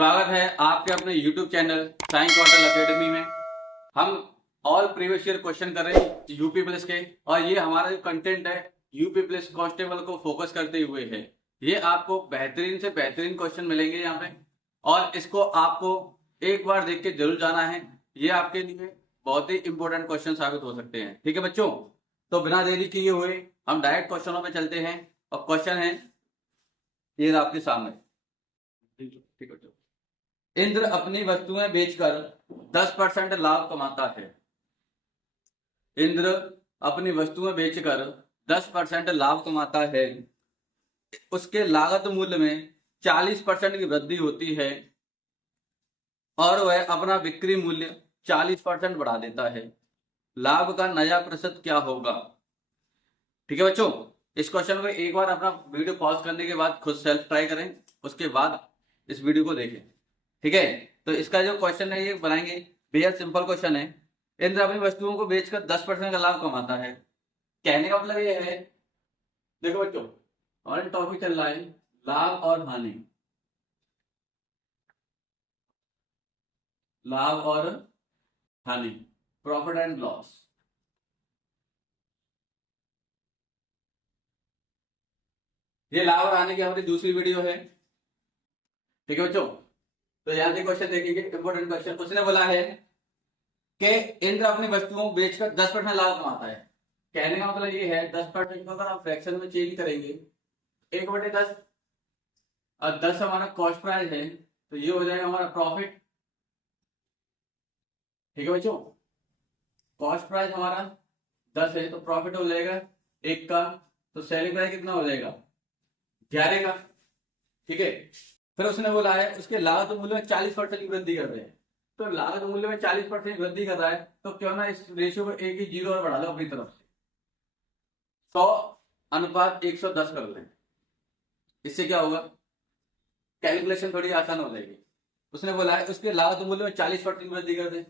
स्वागत है आपके अपने YouTube channel science portal academy में। हम ऑल प्रीवियस ईयर क्वेश्चन कर रहे हैं यूपी पुलिस के, और ये हमारा जो कंटेंट है यूपी पुलिस कांस्टेबल को फोकस करते हुए है। ये आपको बेहतरीन से बेहतरीन क्वेश्चन मिलेंगे यहाँ पे, और इसको आपको एक बार देख के जरूर जाना है। ये आपके लिए बहुत ही इंपॉर्टेंट क्वेश्चन साबित हो सकते हैं। ठीक है बच्चों, तो बिना देरी किए हुए हम डायरेक्ट क्वेश्चनों पे चलते हैं। और क्वेश्चन है ये आपके सामने। ठीक है बच्चों, इंद्र अपनी वस्तुएं बेचकर 10% लाभ कमाता है। इंद्र अपनी वस्तुएं बेचकर 10% लाभ कमाता है। उसके लागत मूल्य में 40% की वृद्धि होती है और वह अपना बिक्री मूल्य 40% बढ़ा देता है। लाभ का नया प्रतिशत क्या होगा? ठीक है बच्चों, इस क्वेश्चन को एक बार अपना वीडियो पॉज करने के बाद खुद सेल्फ ट्राई करें, उसके बाद इस वीडियो को देखें। ठीक है, तो इसका जो क्वेश्चन है ये बनाएंगे, बेहद सिंपल क्वेश्चन है। इंद्र अपनी वस्तुओं को बेचकर 10% का लाभ कमाता है। कहने का मतलब ये है, देखो बच्चों, हमारा टॉपिक चल रहा है लाभ और हानि। लाभ और हानि, प्रॉफिट एंड लॉस। ये लाभ और हानि की हमारी दूसरी वीडियो है। ठीक है बच्चों, तो यहाँ से क्वेश्चन देखेंगे, इंपोर्टेंट क्वेश्चन। उसने बोला है कि इंद्र अपनी वस्तुओं को बेचकर 10% लाभ कमाता है। कहने का मतलब ये है 10% को अगर आप फ्रैक्शन में चेंज करेंगे 1/10, और 10 हमारा कॉस्ट प्राइस है, तो ये हो जाएगा हमारा प्रॉफिट। ठीक है बच्चों, कॉस्ट प्राइस हमारा 10 है तो प्रॉफिट हो जाएगा 1 का, तो सेलिंग प्राइस कितना हो जाएगा 11 का। ठीक है, फिर उसने बोला है उसके लागत मूल्य में 40% की वृद्धि कर रहे हैं। तो लागत मूल्य में 40% वृद्धि कर रहा है, तो क्यों ना इस रेशियो को एक ही जीरो और बढ़ा लो अपनी तरफ से, 100:110 कर लें। इससे क्या होगा, कैलकुलेशन थोड़ी आसान हो जाएगी। उसने बोला है उसके लागत मूल्य में 40% की वृद्धि कर दें।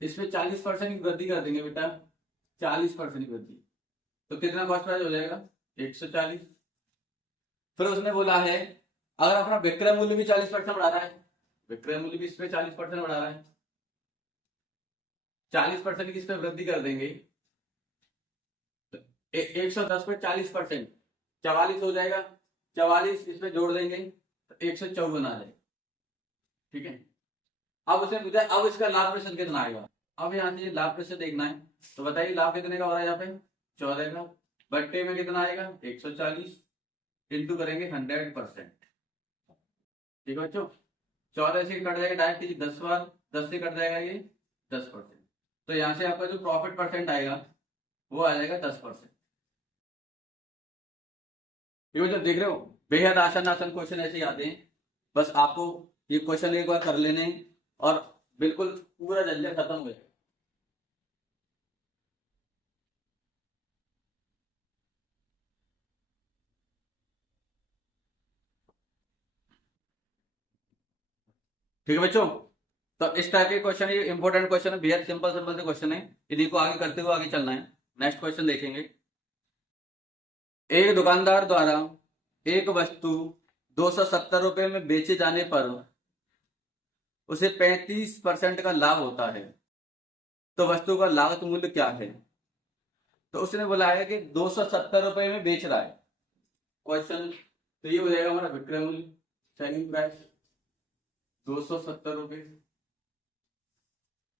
इसमें 40% की वृद्धि कर देंगे बेटा, 40% की वृद्धि, तो कितना कॉस्ट प्राइस हो जाएगा 140। फिर उसने बोला है अगर अपना विक्रय मूल्य भी 40% बढ़ा रहा है, विक्रय मूल्य भी इसमें 40% बढ़ा रहा है, 40% की इस पे वृद्धि कर देंगे, 110 पे 40%, 44 हो जाएगा। 44 इसमें जोड़ देंगे तो 154 आ जाएगा। ठीक है, अब उसे पूछा अब इसका लाभ प्रतिशत कितना आएगा। अब यहाँ से लाभ प्रतिशत देखना है, तो बताइए लाभ कितने का हो रहा है यहाँ पे 14 का, बट्टे में कितना आएगा 140, इंटू करेंगे 100%। ठीक है बच्चों, 14 से कट जाएगा डायरेक्ट 10 बार, 10 से कट जाएगा ये 10%, तो यहाँ से आपका जो प्रॉफिट परसेंट आएगा वो आ जाएगा 10%। ये जो देख रहे हो बेहद आसान आसान क्वेश्चन ऐसे ही आते हैं, बस आपको ये क्वेश्चन एक बार कर लेने और बिल्कुल पूरा झंझट खत्म हो जाएगा। ठीक है बच्चों, तो इस टाइप के क्वेश्चन, ये इंपॉर्टेंट क्वेश्चन है, बेहद सिंपल सिंपल से क्वेश्चन है, इन्हीं को आगे करते हुए आगे चलना है। नेक्स्ट क्वेश्चन देखेंगे। एक दुकानदार द्वारा एक वस्तु 270 रुपए में बेचे जाने पर उसे 35% का लाभ होता है, तो वस्तु का लागत मूल्य क्या है? तो उसने बोला है कि 270 रुपए में बेच रहा है क्वेश्चन, तो ये हो जाएगा हमारा विक्रय मूल्य, सेलिंग प्राइस 270 रुपए,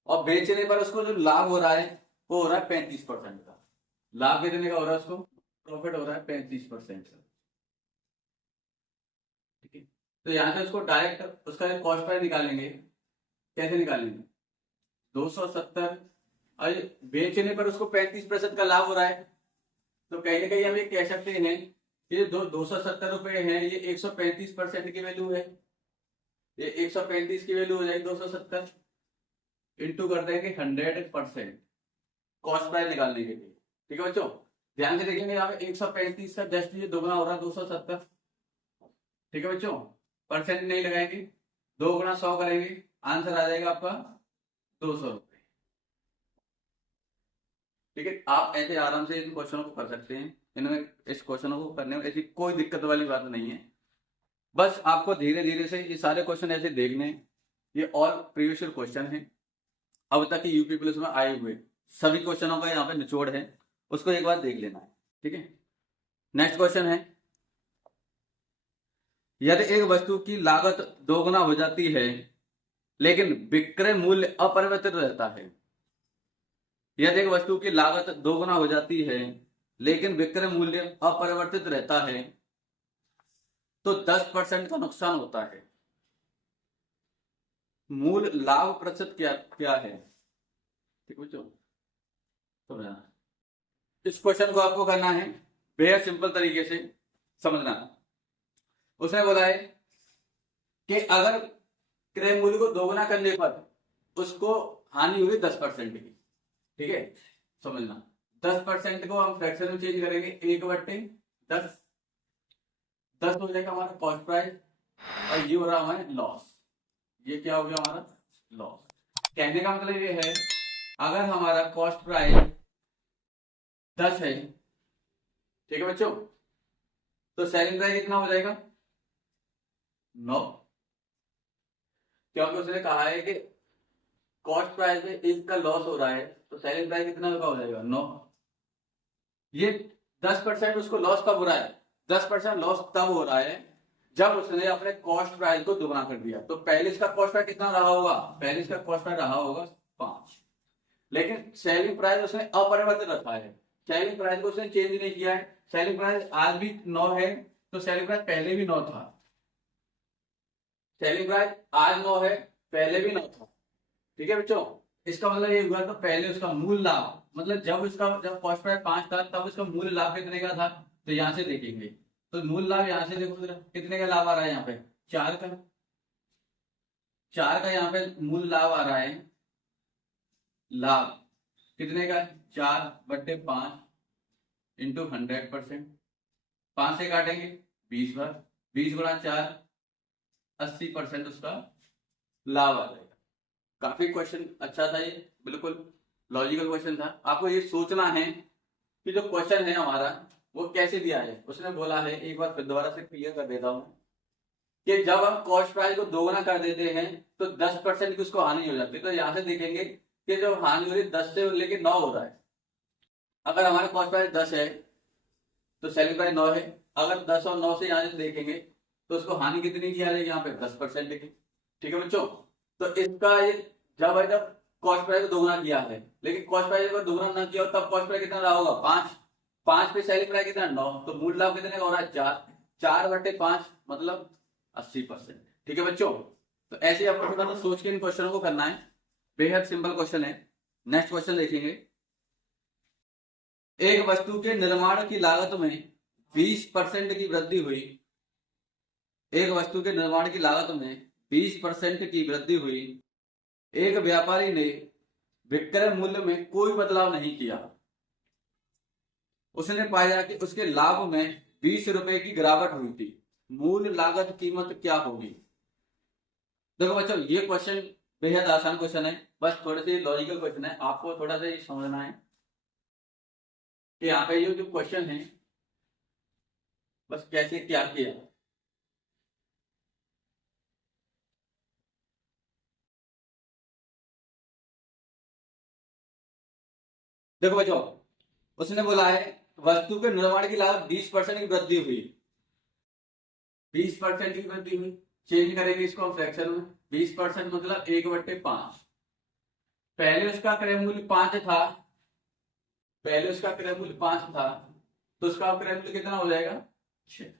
और बेचने पर उसको जो लाभ हो रहा है वो हो रहा है 35% का। लाभ कितने का हो रहा है उसको, प्रॉफिट हो रहा है 35% का। ठीक है, तो यहाँ से उसको डायरेक्ट उसका कॉस्ट प्राइस निकालेंगे। कैसे निकालेंगे, 270 और बेचने पर उसको 35% का लाभ हो रहा है, तो कहीं ना कहीं हम ये कह सकते हैं कि जो 270 रुपए है ये 135% की वैल्यू है। ये 135 की वैल्यू हो जाएगी 270, इंटू कर देंगे 100% कॉस्ट प्राइस निकालने के लिए। ठीक है बच्चों, ध्यान से देखेंगे यहाँ पे 135 का जस्ट ये दोगुना हो रहा है 270। ठीक है बच्चों, परसेंट नहीं लगाएंगे, 2 गुना 100 करेंगे, आंसर आ जाएगा आपका 200 रुपए। ठीक है, आप ऐसे आराम से इन क्वेश्चनों को कर सकते हैं, इनमें इस क्वेश्चनों को करने में ऐसी कोई दिक्कत वाली बात नहीं है। बस आपको धीरे धीरे से ये सारे क्वेश्चन ऐसे देखने हैं। ये ऑल प्रीवियस क्वेश्चन है अब तक की यूपी पुलिस में आए हुए सभी क्वेश्चनों का यहाँ पे निचोड़ है, उसको एक बार देख लेना है। ठीक है, नेक्स्ट क्वेश्चन है, यदि एक वस्तु की लागत दोगुना हो जाती है लेकिन विक्रय मूल्य अपरिवर्तित रहता है, यदि एक वस्तु की लागत दोगुना हो जाती है लेकिन विक्रय मूल्य अपरिवर्तित रहता है तो 10% का नुकसान होता है। मूल लाभ प्रतिशत क्या क्या है? ठीक बच्चों, तो इस क्वेश्चन को आपको करना है बेहद सिंपल तरीके से समझना। उसने बोला है कि अगर क्रय मूल्य को दोगुना करने पर उसको हानि हुई 10% की। ठीक है, समझना 10% को हम फ्रैक्शन में चेंज करेंगे, 1/10 10 हो जाएगा हमारा कॉस्ट प्राइस और ये हो रहा हमारा लॉस। ये क्या हो गया हमारा लॉस। कहने का मतलब ये है अगर हमारा कॉस्ट प्राइस 10 है, ठीक है बच्चों, तो सेलिंग प्राइस कितना हो जाएगा 9, क्योंकि उसने कहा है कि कॉस्ट प्राइस में 1 का लॉस हो रहा है तो सेलिंग प्राइस कितना का हो जाएगा 9। ये 10% उसको लॉस कब हो रहा है? 10% लॉस तब हो रहा है जब उसने अपने कॉस्ट प्राइस को दुगना कर दिया। तो पहले इसका कॉस्ट प्राइस कितना रहा होगा? पहले इसका कॉस्ट प्राइस रहा होगा 5, लेकिन सेलिंग प्राइस उसने अपरिवर्तित रखा है, सेलिंग प्राइस को उसने चेंज नहीं किया है। सेलिंग प्राइस आज भी 9 है तो सेलिंग प्राइस पहले भी 9 था, सेलिंग प्राइस आज 9 है पहले भी 9 था। ठीक है बच्चों, इसका मतलब ये हुआ तो पहले उसका मूल लाभ, मतलब जब कॉस्ट प्राइस 5 था तब उसका मूल लाभ कितने का था? तो यहां से देखेंगे तो मूल लाभ यहां से देखो कितने का लाभ आ रहा है, यहाँ पे 4 का, 4 का यहाँ पे मूल लाभ आ रहा है। लाभ कितने का? 4/5 इंटू 100%, 5 से काटेंगे 20 बार, 20 गुणा 4 80% उसका लाभ आ जाएगा। काफी क्वेश्चन अच्छा था ये, बिल्कुल लॉजिकल क्वेश्चन था। आपको ये सोचना है कि जो क्वेश्चन है हमारा वो कैसे दिया है। उसने बोला है, एक बार फिर दोबारा से क्लियर कर देता हूं, कि जब हम कॉस्ट प्राइस को दोगुना कर देते हैं तो 10% की उसको हानि हो जाती है। तो यहां से देखेंगे कि जो हानि हो रही है 10 से लेके 9 हो रहा है। अगर हमारा कॉस्ट प्राइस 10 है तो सेलिंग प्राइस 9 है, अगर 10 और 9 से यहां से देखेंगे तो उसको हानि कितनी की आ जाएगी? यहाँ पे 10% की। ठीक है बच्चों, तो इसका ये जब कॉस्ट प्राइस को दोगुना किया है, लेकिन कॉस्ट प्राइस को दोगुना ना किया हो तब कॉस्ट प्राइस कितना रहा होगा 5, 5 पे सेलिंग प्राइस कितना 9, तो मूल लाभ कितने का हो रहा है 4, 4/5 मतलब 80%। ठीक है बच्चों, तो ऐसे आपको थोड़ा सा सोच के इन क्वेश्चनों को करना है, बेहद सिंपल क्वेश्चन है। नेक्स्ट क्वेश्चन देखेंगे, एक वस्तु के निर्माण की लागत में 20% की वृद्धि हुई, एक वस्तु के निर्माण की लागत में 20% की वृद्धि हुई, एक व्यापारी ने विक्रय मूल्य में कोई बदलाव नहीं किया, उसने पाया कि उसके लाभ में 20 रुपए की गिरावट हुई थी, मूल लागत कीमत क्या होगी? देखो बच्चों, ये क्वेश्चन बेहद आसान क्वेश्चन है, बस थोड़े से लॉजिकल क्वेश्चन है। आपको थोड़ा सा ये समझना है कि यहाँ पे ये जो क्वेश्चन है बस कैसे क्या किया। देखो बच्चों, उसने बोला है वस्तु के निर्माण की लागत 20% की वृद्धि हुई, 20% की वृद्धि हुई, चेंज करेंगे इसको हम फ्रैक्शन में, 20% मतलब 1/5। पहले उसका क्रय मूल्य 5 था, पहले उसका क्रय मूल्य 5 था तो उसका क्रय मूल्य कितना हो जाएगा 6।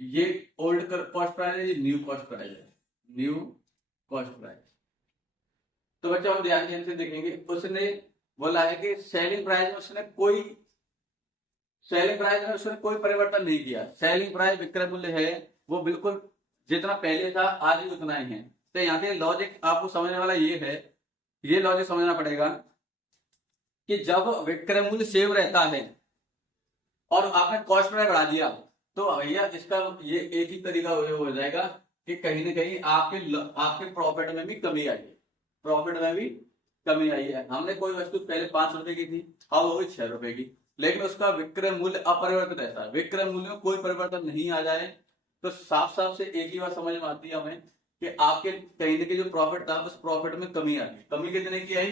ये ओल्ड कॉस्ट प्राइस है, ये न्यू कॉस्ट प्राइस है, न्यू कॉस्ट प्राइस। तो बच्चों हम ध्यान से देखेंगे, उसने बोला है कि सेलिंग प्राइस में उसने कोई परिवर्तन नहीं किया। सेलिंग प्राइस विक्रय मूल्य है वो बिल्कुल जितना पहले था आज भी उतना ही है। तो यहाँ पे लॉजिक आपको समझने वाला ये है, ये लॉजिक समझना पड़ेगा कि जब विक्रय मूल्य सेम रहता है और आपने कॉस्ट प्राइस बढ़ा दिया तो भैया इसका ये एक ही तरीका हो जाएगा कि कहीं ना कहीं आपके प्रॉफिट में भी कमी आई है, प्रॉफिट में भी कमी आई है। हमने कोई वस्तु पहले 5 रुपए की थी, अब हो गई 6 रुपए की, लेकिन उसका विक्रय मूल्य अपरिवर्तित रहता है, विक्रय मूल्य में कोई परिवर्तन नहीं आ जाए तो साफ साफ से एक ही बात समझ में आती है हमें कि आपके कहने के जो प्रॉफिट था उस प्रॉफिट में कमी आ गई। कमी कितने की आई?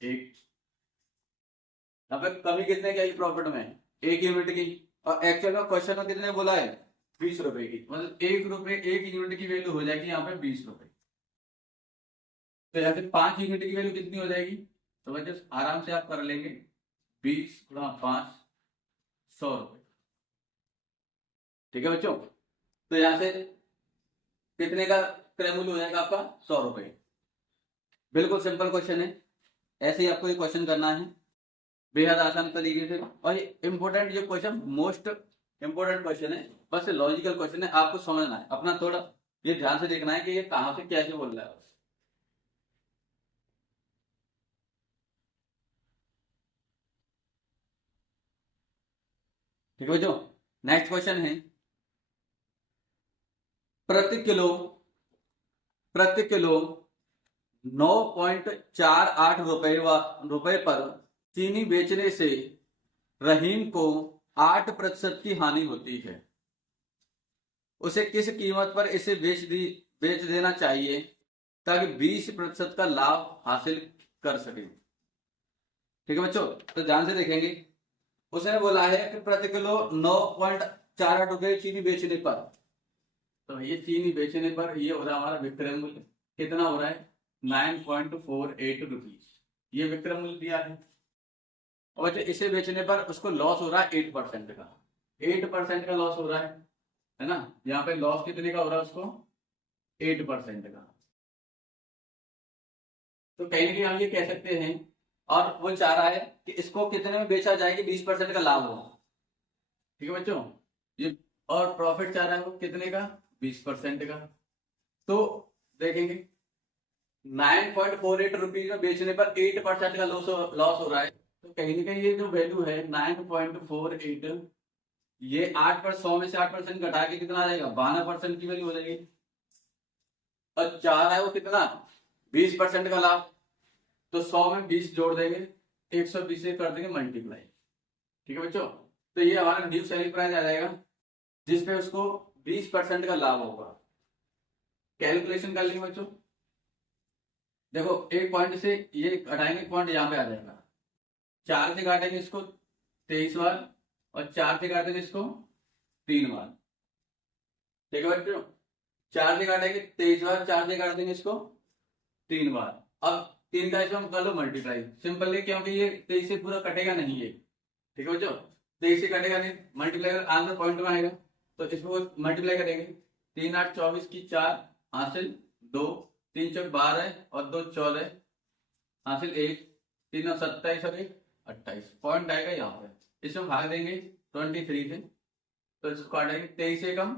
एक। यहाँ पे कमी कितने की आई प्रॉफिट में? 1 यूनिट की। और एक्चुअल में क्वेश्चन में कितने बोला है? 20 रुपए की। मतलब 1 रुपए 1 यूनिट की वैल्यू हो जाएगी यहाँ पे 20 रुपए। तो यहाँ पे 5 यूनिट की वैल्यू कितनी हो जाएगी? तो बच्चों आराम से आप कर लेंगे, 20 गुणा 5, 100 रुपए। ठीक है बच्चों, तो यहां से कितने का क्रय मूल्य हो जाएगा आपका? 100 रुपए। बिल्कुल सिंपल क्वेश्चन है, ऐसे ही आपको ये क्वेश्चन करना है बेहद आसान तरीके से। और ये इंपॉर्टेंट, ये क्वेश्चन मोस्ट इंपॉर्टेंट क्वेश्चन है, बस लॉजिकल क्वेश्चन है, आपको समझना है, अपना थोड़ा ये ध्यान से देखना है कि ये कहां से कैसे बोल रहा है। ठीक है बच्चों, नेक्स्ट क्वेश्चन है, प्रति किलो 9.48 रुपए पर चीनी बेचने से रहीम को 8% की हानि होती है। उसे किस कीमत पर इसे बेच देना चाहिए ताकि 20% का लाभ हासिल कर सके? ठीक है बच्चों, तो ध्यान से देखेंगे। उसने बोला है कि प्रति किलो 9.48 रुपए चीनी बेचने पर, तो ये चीनी बेचने पर ये हो रहा है हमारा विक्रय मूल्य, कितना हो रहा है? 9.48 रुपीज, ये विक्रय मूल्य दिया है। और बच्चों इसे बेचने पर उसको लॉस हो रहा है 8% का, 8% का लॉस हो रहा है ना। यहाँ पे लॉस कितने का हो रहा है उसको? 8% का। तो कहीं ना कहीं हम ये कह सकते हैं, और वो चाह रहा है कि इसको कितने में बेचा जाए कि 20% का लाभ हो। ठीक है बच्चों, ये और प्रॉफिट चाह रहा है वो कितने का? 20% का। तो देखेंगे 9.48 रुपीज में बेचने पर 8% का लॉस हो रहा है। तो कहीं ना कहीं ये जो वैल्यू है 9.48, ये 100 में से 8% घटा के कितना आ जाएगा? 12% की वैल्यू हो जाएगी। और चाह रहा है वो कितना? 20% का लाभ। तो 100 में 20 जोड़ देंगे, 120 से कर देंगे मल्टीप्लाई। ठीक है बच्चों, तो ये हमारा न्यू सेलिंग प्राइस आ जाएगा जिसपे उसको 20% का लाभ होगा। कैलकुलेशन कर लेंगे बच्चों, देखो एक पॉइंट से ये घटाएंगे, पॉइंट यहाँ पे आ जाएगा, 4 से काटेंगे इसको 23 बार, और 4 से काटेंगे इसको 3 बार। ठीक है बच्चों, 4 से काटेंगे 23 बार, 4 से काट देंगे इसको 3 बार। अब 3 का इसमें कर लो मल्टीप्लाई, सिंपल है क्योंकि ये 23 से पूरा कटेगा नहीं ये। ठीक है बच्चों, 23 से कटेगा नहीं, मल्टीप्लाई कर आंसर पॉइंट में आएगा, तो इसको मल्टीप्लाई करेंगे। 3 8 24 की 4 हासिल 2, 3 चौक 12 और 2 14 हासिल 1, 3 9 27 और 1 28, पॉइंट आएगा यहाँ पे। इसमें भाग देंगे 23 से, तो इसको काटेंगे 23 से कम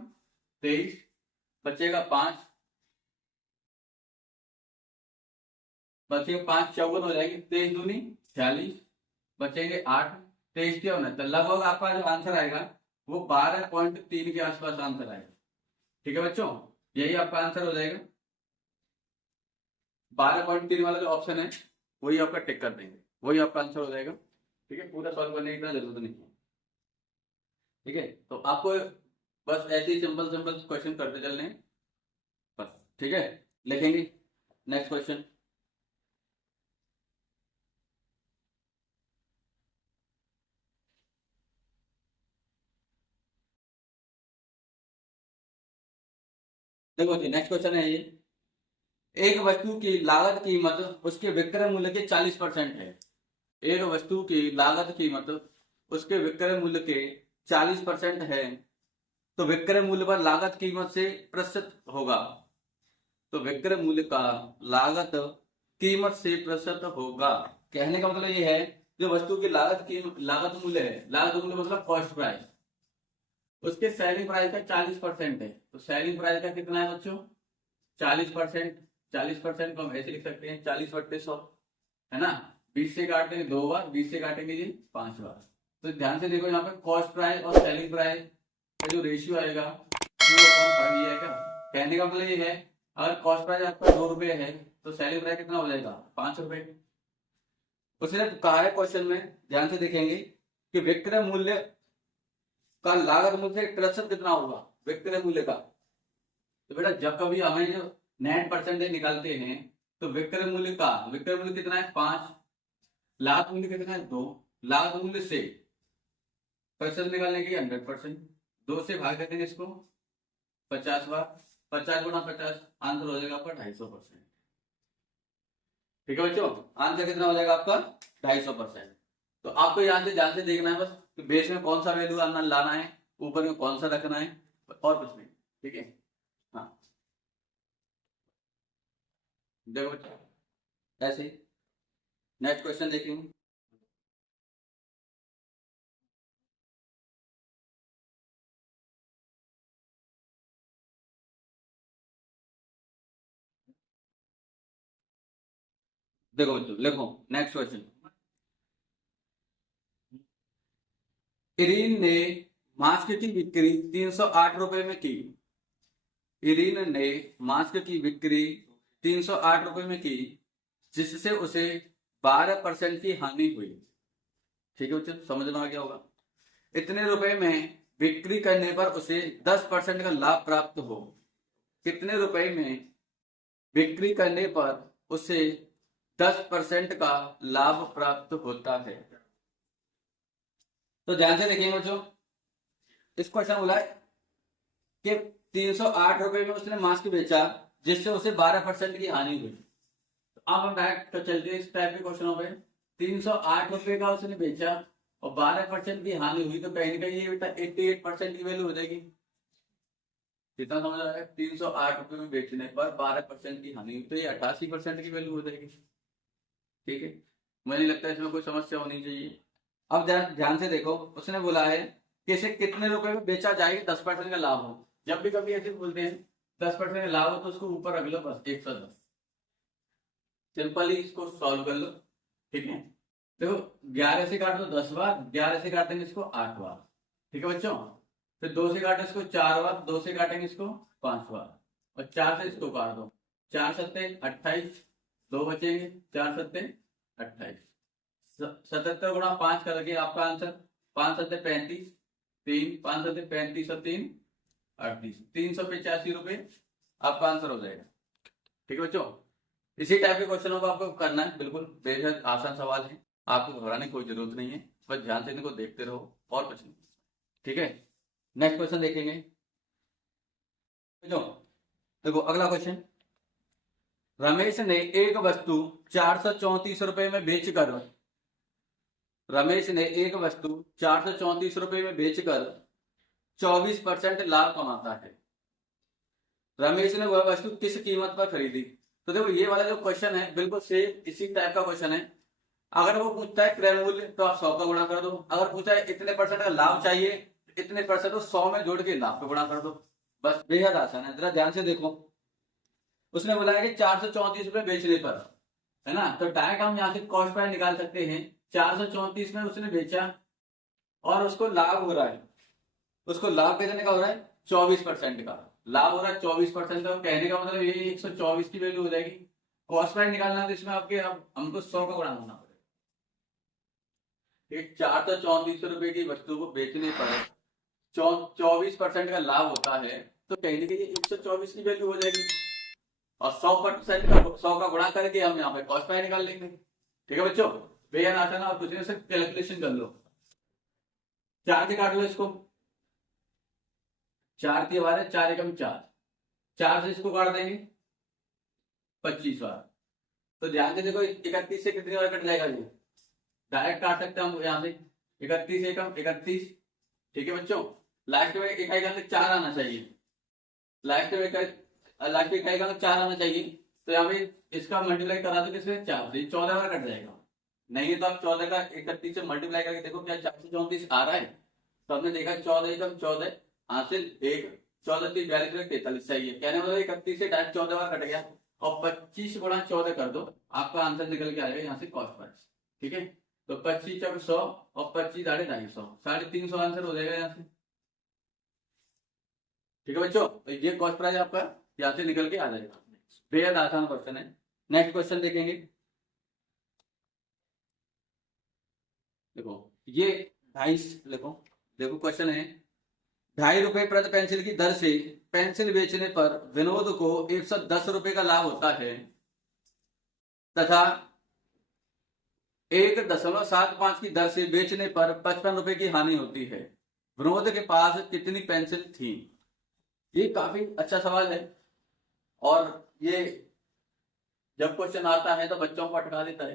23, बचेगा 5, बचेगा 5 54 हो जाएगी, 23 दूनी 46, बचेंगे 8, 23 क्या होना है, तो लगभग आपका जो आंसर आएगा वो 12.3 के आसपास आंसर आएगा। ठीक है बच्चों, यही आपका आंसर हो जाएगा। 12.3 वाला जो ऑप्शन है वही आपका टिक कर देंगे, वही आपका आंसर हो जाएगा। ठीक है, पूरा सॉल्व करने की इतना जरूरत नहीं है। ठीक है, तो आपको बस ऐसे ही सिंपल सिंपल क्वेश्चन करते चलने हैं बस। ठीक है, लिखेंगे नेक्स्ट क्वेश्चन। देखो जी, नेक्स्ट क्वेश्चन है ये, एक वस्तु की लागत कीमत उसके विक्रय मूल्य के 40% है। एक वस्तु की लागत कीमत उसके विक्रय मूल्य के 40% है, तो विक्रय मूल्य पर लागत कीमत से प्रतिशत होगा। तो विक्रय मूल्य का लागत कीमत से प्रतिशत होगा। कहने का मतलब ये है, जो वस्तु की लागत मूल्य है, लागत मूल्य मतलब कॉस्ट प्राइस, उसके सेलिंग प्राइस का 40% है। तो सेलिंग प्राइस का कितना है बच्चों? 40%। 40% को हम ऐसे लिख सकते हैं 40/100, है ना। 20 से काटेंगे 2 बार, 20 से काटेंगे जी 5 बार। तो ध्यान से देखो यहाँ पे कॉस्ट प्राइस और सेलिंग प्राइस का जो रेशियो आएगा वो ये है क्या। कहने का मतलब ये है, अगर कॉस्ट प्राइस आपका 2 रुपए है तो सेलिंग प्राइस कितना हो जाएगा? 5 रुपए। उसने कहा है क्वेश्चन में, ध्यान से देखेंगे कि विक्रय मूल्य का लागत मूल्य से प्रतिशत कितना होगा। विक्रय मूल्य का। तो बेटा जब कभी हमें जो नेट परसेंटेज निकालते हैं तो विक्रय मूल्य कितना है 5, लागत मूल्य कितना है 2, लागत मूल्य से प्रतिशत निकालने के 100%, 2 से भाग देते हैं इसको 50 बार, 50 गुणा 50, आंसर हो जाएगा आपका 250%। ठीक है बच्चों, आंसर कितना हो जाएगा आपका 250%। तो आपको यहाँ से ध्यान से देखना है बस कि बेस में कौन सा वैल्यू लाना है, ऊपर में कौन सा रखना है, और कुछ नहीं। ठीक है, हाँ देखो बच्चों ऐसे ही नेक्स्ट क्वेश्चन देखेंगे। देखो बच्चों लिखो नेक्स्ट क्वेश्चन। इरीन ने मास्क की बिक्री 308 रुपए में की। इरीन ने मास्क की बिक्री 308 रुपए में की, जिससे उसे 12% की हानि हुई। ठीक है बच्चों, समझ में आ गया होगा। इतने रुपए में बिक्री करने पर उसे 10% का लाभ प्राप्त हो। कितने रुपए में बिक्री करने पर उसे 10% का लाभ प्राप्त होता है। तो ध्यान से देखिए बच्चों, इस क्वेश्चन बोला है कि 308 रुपए में उसने मास्क बेचा, जिससे उसे 12% की हानि हुई। तो अब हम डायरेक्ट चलते हैं इस टाइप के क्वेश्चनों पे। 308 रुपए का उसने बेचा और 12% की हानि हुई, तो कहीं ना कहीं ये बेटा 88% की वैल्यू हो जाएगी। कितना समझ आया, 308 रुपए में बेचने पर 12% की हानि हुई, तो ये 88% की वैल्यू हो जाएगी। ठीक है, मुझे नहीं लगता इसमें कोई समस्या होनी चाहिए। अब ध्यान से देखो, उसने बोला है कि इसे कितने रुपए में बेचा जाएगा 10% का लाभ हो। जब भी कभी ऐसे बोलते हैं 10% का लाभ हो तो उसको ऊपर रख लो बस 110। सिंपली इसको सॉल्व कर लो। ठीक है, देखो 11 से काट दो 10 बार, 11 से काटेंगे इसको 8 बार। ठीक है बच्चों, फिर 2 से काटे इसको 4 बार, 2 से काटेंगे इसको 5 बार, और 4 से इसको काट दो। 4 सत्ते 28, 2 बचेंगे, 4 सत्ते 28, 77 गुणा 5 करके आपका आंसर 5 सत्ते 35, 3 5 सत्ते 35 और 3 38, 385 रुपए आपका आंसर हो जाएगा। ठीक है बच्चों, इसी टाइप के क्वेश्चनों को आपको करना है, बिल्कुल बेहद आसान सवाल है, आपको घबराने की कोई जरूरत नहीं है, बस ध्यान से इनको देखते रहो और कुछ नहीं। ठीक है, नेक्स्ट क्वेश्चन देखेंगे। देखो अगला क्वेश्चन। रमेश ने एक वस्तु 434 रुपए में बेचकर रमेश ने एक वस्तु 434 रुपए में बेचकर 24% लाभ कमाता है। रमेश ने वह वस्तु किस कीमत पर खरीदी। तो देखो ये वाला जो क्वेश्चन है बिल्कुल सेम इसी टाइप का क्वेश्चन है। अगर वो पूछता है क्रय मूल्य तो आप 100 का गुणा कर दो, अगर पूछता है इतने परसेंट का लाभ चाहिए, इतने परसेंट तो 100 में जोड़ के लाभ पे गुणा कर दो, बस बेहद आसान है। जरा ध्यान से देखो, उसने बोला है कि 434 रुपए बेचने पर, है ना, तो डायरेक्ट हम यहाँ से कॉस्ट प्राइस निकाल सकते हैं। 434 में उसने बेचा और उसको लाभ हो रहा है, उसको लाभ कितने का हो रहा है 24% का लाभ हो रहा है 24% का। कहने का मतलब ये 124 की वैल्यू हो जाएगी। कॉस्ट प्राइस निकालना तो इसमें आपके अब हमको 100 का गुणा करना पड़ेगा। 434 रुपए की वस्तु को बेचने पर 24% का लाभ होता है, तो कहने के लिए 124 की वैल्यू हो जाएगी, और 100% का 100 का गुणा करके हम यहाँ पे कॉस्ट प्राइस निकाल लेंगे। ठीक है बच्चों, बेहद आसान, और कुछ नहीं, सिर्फ कैलकुलेशन कर लो। 4 से काट लो इसको, 4 की बार है 4 एकम 4, 4 से इसको काट देंगे 25 बार। तो ध्यान से देखो 31 से कितनी बार कट जाएगा, ये डायरेक्ट काट सकते हैं हम यहाँ से 31 एकम 31। ठीक है बच्चों, लास्ट में इकाई का अंक 4 आना चाहिए, लास्ट में इकाई का अंक 4 आना चाहिए। तो यहाँ पे इसका मल्टीप्लाई करा दो किससे 4 से, 14 बार कट जाएगा। नहीं तो आप 14 का 31 से मल्टीप्लाई करके देखो क्या 434 आ रहा है। तो हमने देखा 14 एकम 14, हासिल 1, 14 3 42 43 चाहिए, कहने मतलब 31 से डायरेक्ट 14 बार कट गया, और 25 गुणा 14 कर दो, आपका आंसर निकल के आएगा यहाँ से कॉस्ट प्राइस। ठीक है, तो 25 चौक 100 और 25 250, 350 आंसर हो जाएगा यहाँ से। ठीक है बच्चों, तो ये कॉस्ट प्राइस आपका यहाँ से निकल के आ जाएगा। बेहद आसान क्वेश्चन है। नेक्स्ट क्वेश्चन देखेंगे। देखो ये 22, देखो क्वेश्चन है, ₹2.5 प्रति पेंसिल की दर से पेंसिल बेचने पर विनोद को 110 रुपए का लाभ होता है तथा 1.75 की दर से बेचने पर 55 रुपए की हानि होती है। विनोद के पास कितनी पेंसिल थी? ये काफी अच्छा सवाल है और ये जब क्वेश्चन आता है तो बच्चों को अटका देता है।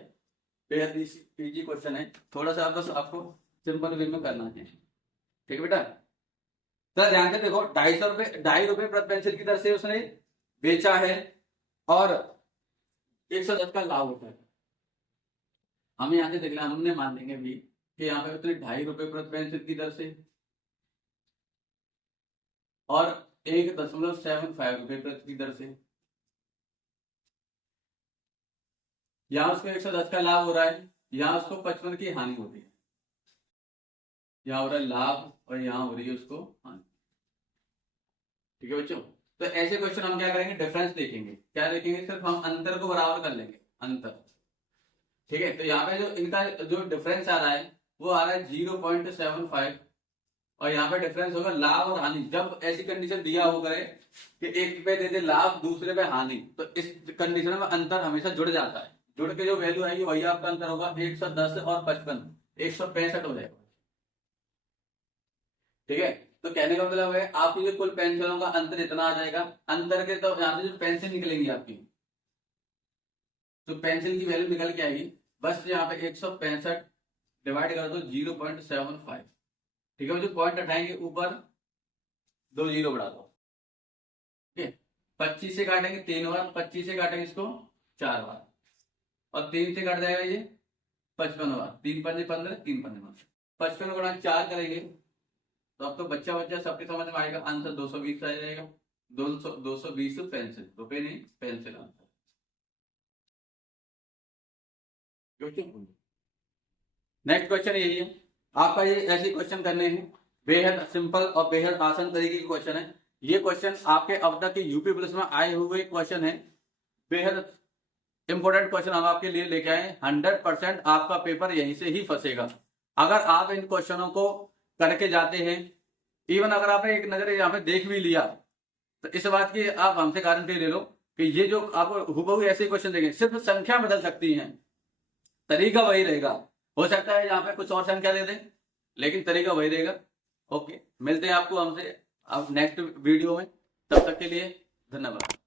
बेहद इजी क्वेश्चन है, थोड़ा सा बस आपको सिंपल वे में करना है। ठीक है बेटा, तो ध्यान से देखो, ₹2.5 प्रति पेंसिल की दर से उसने बेचा है और 110 का लाभ होता है। हमें यहाँ से देख लें, हमने मान लेंगे भी कि यहाँ पे उतने ₹2.5 प्रति पेंसिल की दर से और 1.75 रुपए प्रति की दर से, यहाँ उसको 110 का लाभ हो रहा है, यहाँ उसको 55 की हानि होती है। यहाँ हो रहा है लाभ और यहाँ हो रही है उसको हानि। ठीक है बच्चों, तो ऐसे क्वेश्चन हम क्या करेंगे, डिफरेंस देखेंगे। क्या देखेंगे, सिर्फ हम अंतर को बराबर कर लेंगे, अंतर। ठीक है, तो यहाँ पे जो इनका जो डिफरेंस आ रहा है वो आ रहा है 0.75 और यहाँ पे डिफरेंस होगा लाभ और हानि। जब ऐसी कंडीशन दिया हो करे कि एक पे दे दे लाभ, दूसरे पे हानि, तो इस कंडीशन में अंतर हमेशा जुड़ जाता है। जुड़ के जो वैल्यू आएगी वही आपका अंतर होगा। 110 और 55, 165 हो जाएगा। ठीक है, तो कहने का मतलब है आपकी जो कुल पेंसिलों का अंतर इतना आ जाएगा। अंतर के तो यहाँ पे जो पेंसिल निकलेंगी आपकी, तो पेंसिल की वैल्यू निकल के आएगी, बस यहाँ पे 165 डिवाइड कर दो 0.75। ठीक है, जो पॉइंट हटाएंगे ऊपर 2 जीरो बढ़ा दो। ठीक है, 25 से काटेंगे 3 बार, 25 से काटेंगे इसको 4 बार और 3 से काट जाएगा ये 55 बार। 3 पंजे 15, 3 पंजे 55 गुणा 4 करेंगे तो अब तो बच्चा सबके समझ में आएगा। आंसर 220 आ जाएगा। 220 पेंसिल, रुपए नहीं, पेंसिल आंसर। नेक्स्ट क्वेश्चन यही है आपका। ये ऐसे क्वेश्चन करने हैं, बेहद सिंपल और बेहद आसान तरीके के क्वेश्चन है। ये क्वेश्चन आपके अब तक के यूपी पुलिस में आए हुए क्वेश्चन है। बेहद इंपॉर्टेंट क्वेश्चन हम आपके लिए लेके आए। 100% आपका पेपर यहीं से ही फंसेगा अगर आप इन क्वेश्चनों को करके जाते हैं। इवन अगर आपने एक नजर यहाँ पे देख भी लिया तो इस बात की आप हमसे गारंटी ले लो कि ये जो आपको हुबहू ऐसे क्वेश्चन देंगे, सिर्फ संख्या बदल सकती है, तरीका वही रहेगा। हो सकता है यहाँ पे कुछ और संख्या दे दें लेकिन तरीका वही रहेगा। ओके, मिलते हैं आपको हमसे अब नेक्स्ट वीडियो में। तब तक के लिए धन्यवाद।